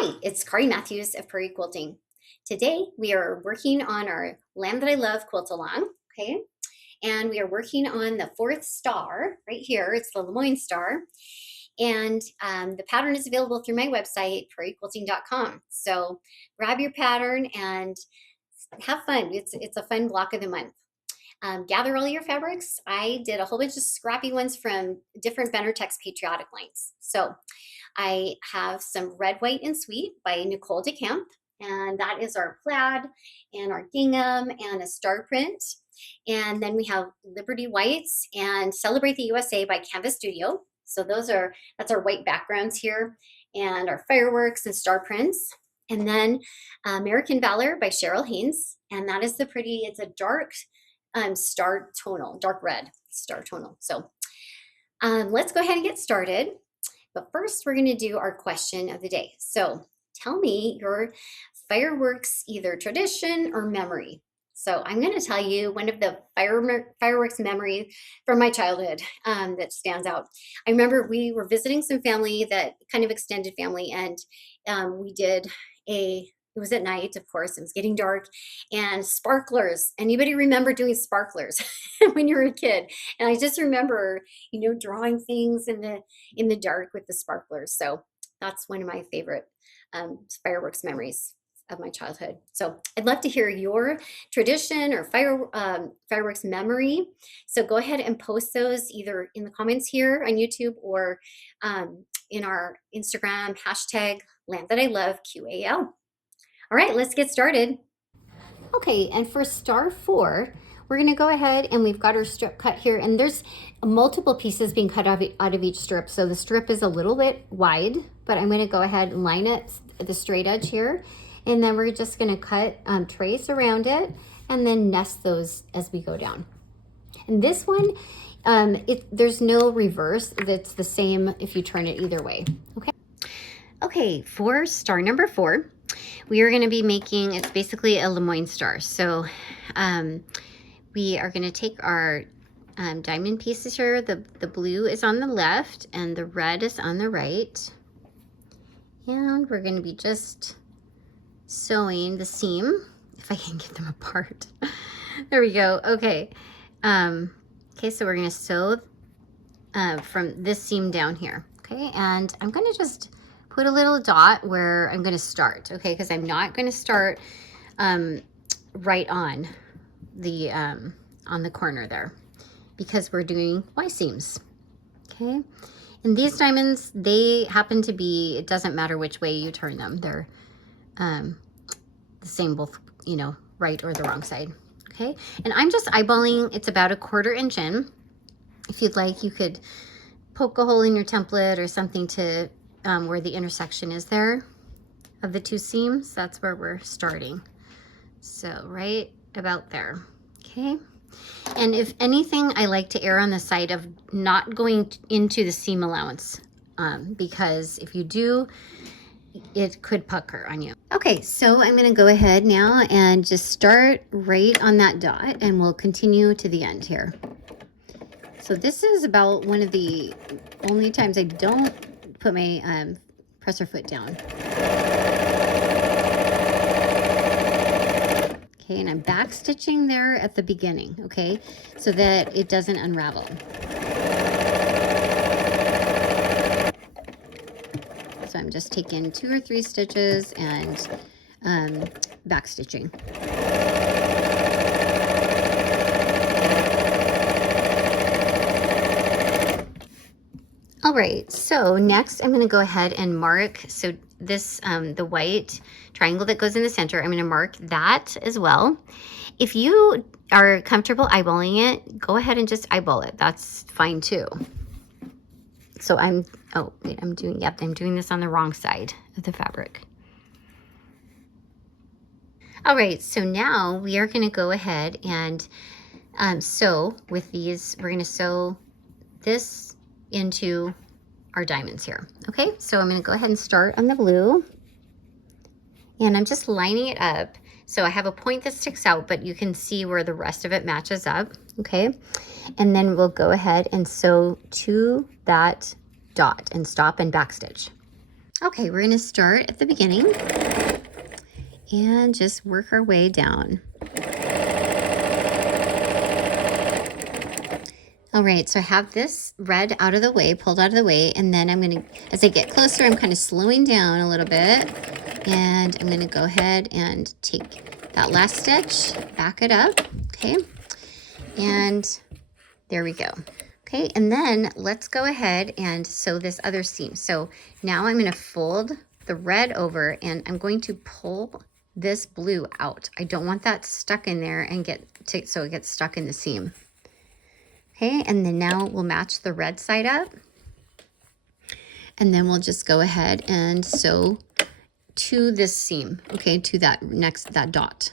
Hi, it's Kari Mathews of Prairie Quilting. Today we are working on our Land That I Love quilt along, okay? And we are working on the fourth star right here. It's the Lemoyne star. And the pattern is available through my website, prairiequilting.com. So grab your pattern and have fun. It's a fun block of the month. Gather all your fabrics. I did a whole bunch of scrappy ones from different Tex patriotic lines. So I have some Red, White, and Sweet by Nicole DeCamp, and that is our plaid and our gingham and a star print. And then we have Liberty Whites and Celebrate the USA by Canvas Studio. So that's our white backgrounds here, and our fireworks and star prints. And then American Valor by Cheryl Haynes, and that is it's a dark star tonal, dark red star tonal. So let's go ahead and get started. But first, we're going to do our question of the day. So tell me your fireworks, either tradition or memory. So I'm going to tell you one of the fireworks memory from my childhood that stands out. I remember we were visiting some family, that kind of extended family, and we did it was at night, of course, it was getting dark, and sparklers. Anybody remember doing sparklers when you were a kid? And I just remember, drawing things in the dark with the sparklers. So that's one of my favorite fireworks memories of my childhood. So I'd love to hear your tradition or fireworks memory. So go ahead and post those either in the comments here on YouTube or in our Instagram, hashtag Land That I Love QAL. All right, let's get started. Okay, and for star 4, we're going to go ahead, and we've got our strip cut here, and there's multiple pieces being cut out of each strip. So the strip is a little bit wide, but I'm going to go ahead and line it the straight edge here, and then we're just going to cut trace around it and then nest those as we go down. And this one, there's no reverse. It's the same if you turn it either way. Okay, for star number 4, we are going to be making, it's basically a Lemoyne star. So we are going to take our diamond pieces here. The blue is on the left and the red is on the right. And we're going to be just sewing the seam, if I can get them apart. There we go. Okay. Okay, so we're going to sew from this seam down here. Okay, and I'm going to just put a little dot where I'm going to start, okay, because I'm not going to start right on the corner there, because we're doing Y seams. Okay, and these diamonds, they happen to be, it doesn't matter which way you turn them, they're the same both, right or the wrong side. Okay, and I'm just eyeballing, it's about 1/4 inch in. If you'd like, you could poke a hole in your template or something to where the intersection is there of the two seams. That's where we're starting. So right about there. Okay, and if anything, I like to err on the side of not going into the seam allowance, because if you do, it could pucker on you. Okay, so I'm going to go ahead now and just start right on that dot, and we'll continue to the end here. So this is about one of the only times I don't put my presser foot down. Okay, and I'm back stitching there at the beginning, okay, so that it doesn't unravel. So I'm just taking 2 or 3 stitches and back stitching. All right, so next I'm going to go ahead and mark, so this, the white triangle that goes in the center, I'm going to mark that as well. If you are comfortable eyeballing it, go ahead and just eyeball it. That's fine too. So I'm doing this on the wrong side of the fabric. All right, so now we are going to go ahead and sew with these. We're going to sew this into our diamonds here. Okay, so I'm going to go ahead and start on the blue, and I'm just lining it up so I have a point that sticks out, but you can see where the rest of it matches up. Okay, and then we'll go ahead and sew to that dot and stop and backstitch. Okay, we're gonna start at the beginning and just work our way down. All right, so I have this red out of the way, pulled out of the way, and then I'm gonna, as I get closer, I'm kind of slowing down a little bit, and I'm gonna go ahead and take that last stitch, back it up, okay? And there we go. Okay, and then let's go ahead and sew this other seam. So now I'm gonna fold the red over and I'm going to pull this blue out. I don't want that stuck in there and so it gets stuck in the seam. Okay, and then now we'll match the red side up. And then we'll just go ahead and sew to this seam, okay, to that dot.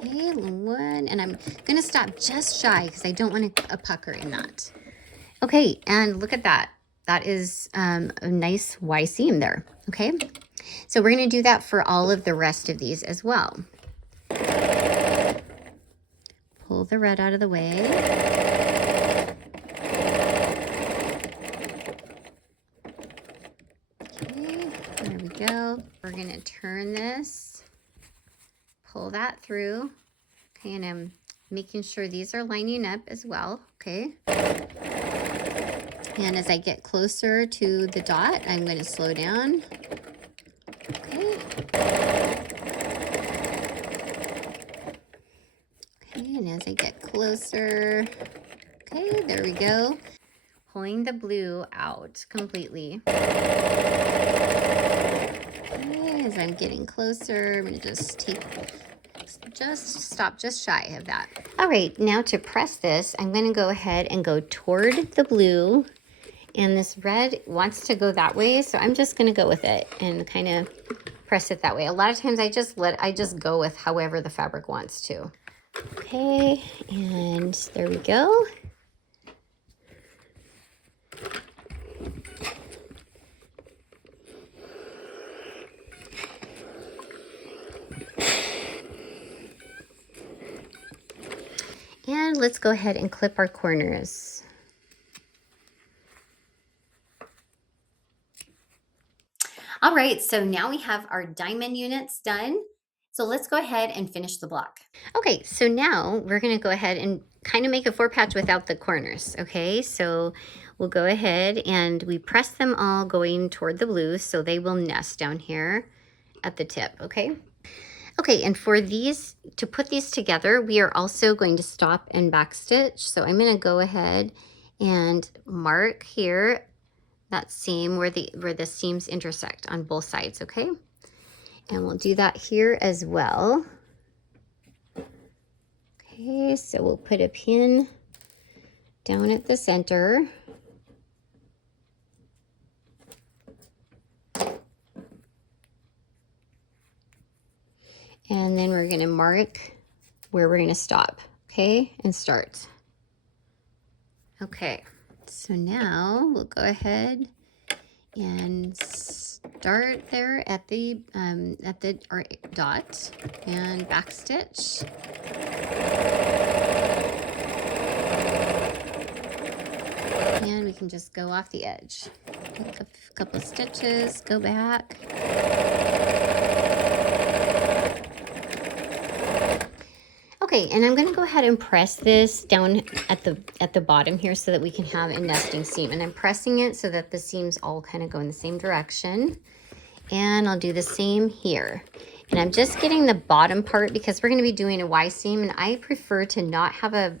Okay, one, and I'm gonna stop just shy because I don't want a pucker in that. Okay, and look at that. That is a nice Y seam there, okay? So we're gonna do that for all of the rest of these as well. Pull the red out of the way. Okay, there we go. We're gonna turn this, pull that through. Okay, and I'm making sure these are lining up as well, okay? And as I get closer to the dot, I'm going to slow down. Okay. Okay, and as I get closer, okay, there we go. Pulling the blue out completely. Okay, as I'm getting closer, I'm going to just stop just shy of that. All right, now to press this, I'm going to go ahead and go toward the blue. And this red wants to go that way, so I'm just gonna go with it and kind of press it that way. A lot of times I just go with however the fabric wants to. Okay, and there we go. And let's go ahead and clip our corners. All right, so now we have our diamond units done. So let's go ahead and finish the block. Okay, so now we're gonna go ahead and kind of make a 4-patch without the corners, okay? So we'll go ahead and we press them all going toward the blue so they will nest down here at the tip, okay? Okay, and for these, to put these together, we are also going to stop and backstitch. So I'm gonna go ahead and mark here that seam where the seams intersect on both sides, okay? And we'll do that here as well. Okay, so we'll put a pin down at the center. And then we're gonna mark where we're gonna stop, okay, and start. Okay, so now we'll go ahead and start there at the dot and backstitch. And we can just go off the edge. Take a couple of stitches, go back. Okay, and I'm gonna go ahead and press this down at the bottom here so that we can have a nesting seam. And I'm pressing it so that the seams all kind of go in the same direction. And I'll do the same here. And I'm just getting the bottom part because we're gonna be doing a Y seam, and I prefer to not have a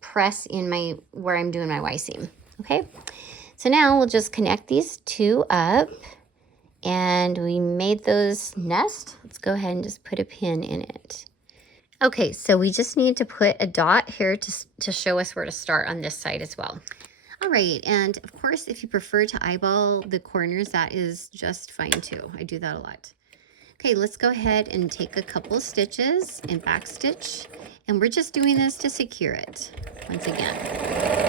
press in where I'm doing my Y seam, okay? So now we'll just connect these two up, and we made those nest. Let's go ahead and just put a pin in it. Okay, so we just need to put a dot here to show us where to start on this side as well. All right, and of course, if you prefer to eyeball the corners, that is just fine too. I do that a lot. Okay, let's go ahead and take a couple stitches and backstitch, and we're just doing this to secure it once again.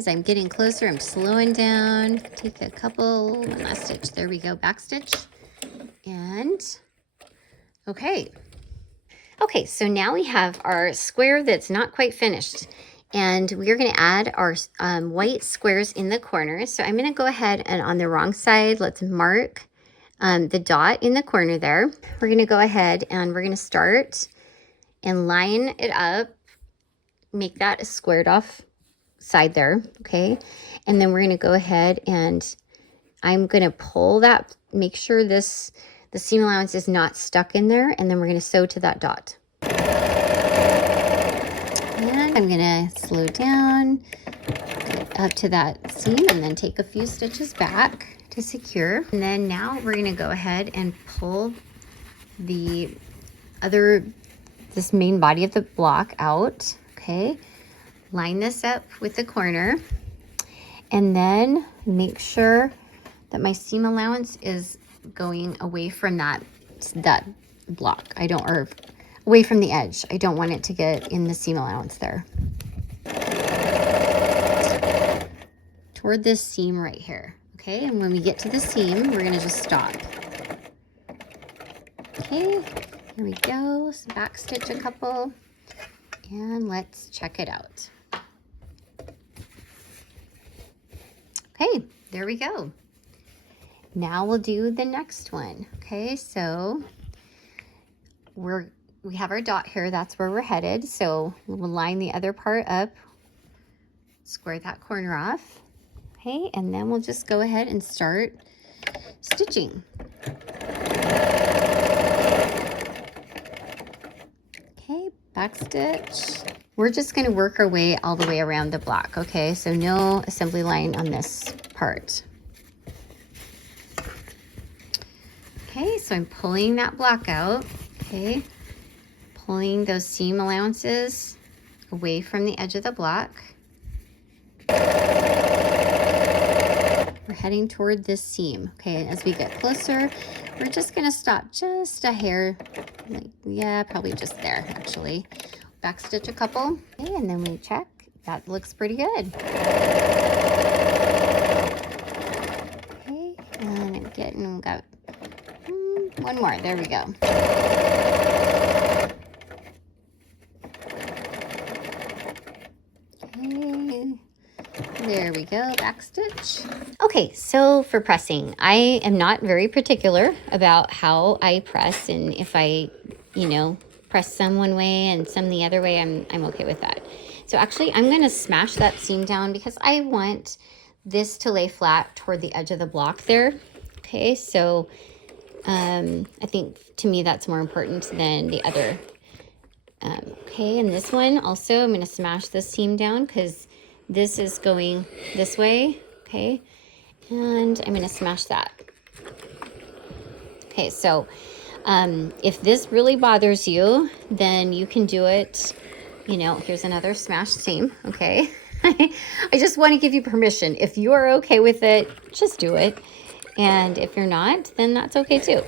as I'm getting closer, I'm slowing down. Take a couple, one last stitch. There we go, back stitch. And okay. Okay, so now we have our square that's not quite finished. And we're gonna add our white squares in the corners. So I'm gonna go ahead and on the wrong side, let's mark the dot in the corner there. We're gonna go ahead and we're gonna start and line it up, make that a squared off side there, okay? And then we're gonna go ahead and I'm gonna pull that, make sure the seam allowance is not stuck in there, and then we're gonna sew to that dot. And I'm gonna slow down, get up to that seam, and then take a few stitches back to secure. And then now we're gonna go ahead and pull this main body of the block out, okay? Line this up with the corner, and then make sure that my seam allowance is going away from that block. Or away from the edge. I don't want it to get in the seam allowance there. Toward this seam right here, okay? And when we get to the seam, we're gonna just stop. Okay, here we go. So back stitch a couple, and let's check it out. Okay, there we go. Now we'll do the next one. Okay, so we have our dot here. That's where we're headed. So we'll line the other part up, square that corner off. Okay, and then we'll just go ahead and start stitching. Okay, back stitch. We're just going to work our way all the way around the block, okay? So no assembly line on this part. Okay, so I'm pulling that block out, okay? Pulling those seam allowances away from the edge of the block. We're heading toward this seam, okay? As we get closer, we're just gonna stop just a hair, yeah, probably just there, actually. Back stitch a couple, okay, and then we check. That looks pretty good. Okay, and I'm getting, we got one more, there we go. Okay, there we go, back stitch. Okay, so for pressing, I am not very particular about how I press, and if I, press some one way and some the other way, I'm okay with that. So actually, I'm gonna smash that seam down because I want this to lay flat toward the edge of the block there. Okay, so I think to me that's more important than the other. Okay, and this one also, I'm gonna smash this seam down because this is going this way, okay? And I'm gonna smash that. Okay, so if this really bothers you, then you can do it, here's another smashed seam, okay? I just want to give you permission. If you're okay with it, just do it. And if you're not, then that's okay too.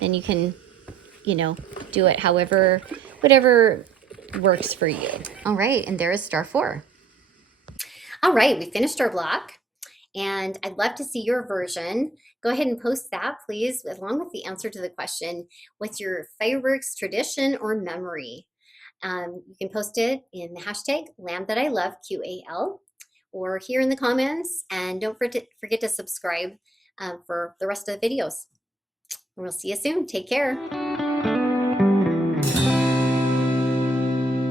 Then you can, do it whatever works for you. All right, and there is star 4. All right, we finished our block, and I'd love to see your version. Go ahead and post that, please, along with the answer to the question, what's your fireworks tradition or memory? You can post it in the hashtag #LambThatILove, QAL, or here in the comments, and don't forget to subscribe for the rest of the videos. We'll see you soon. Take care.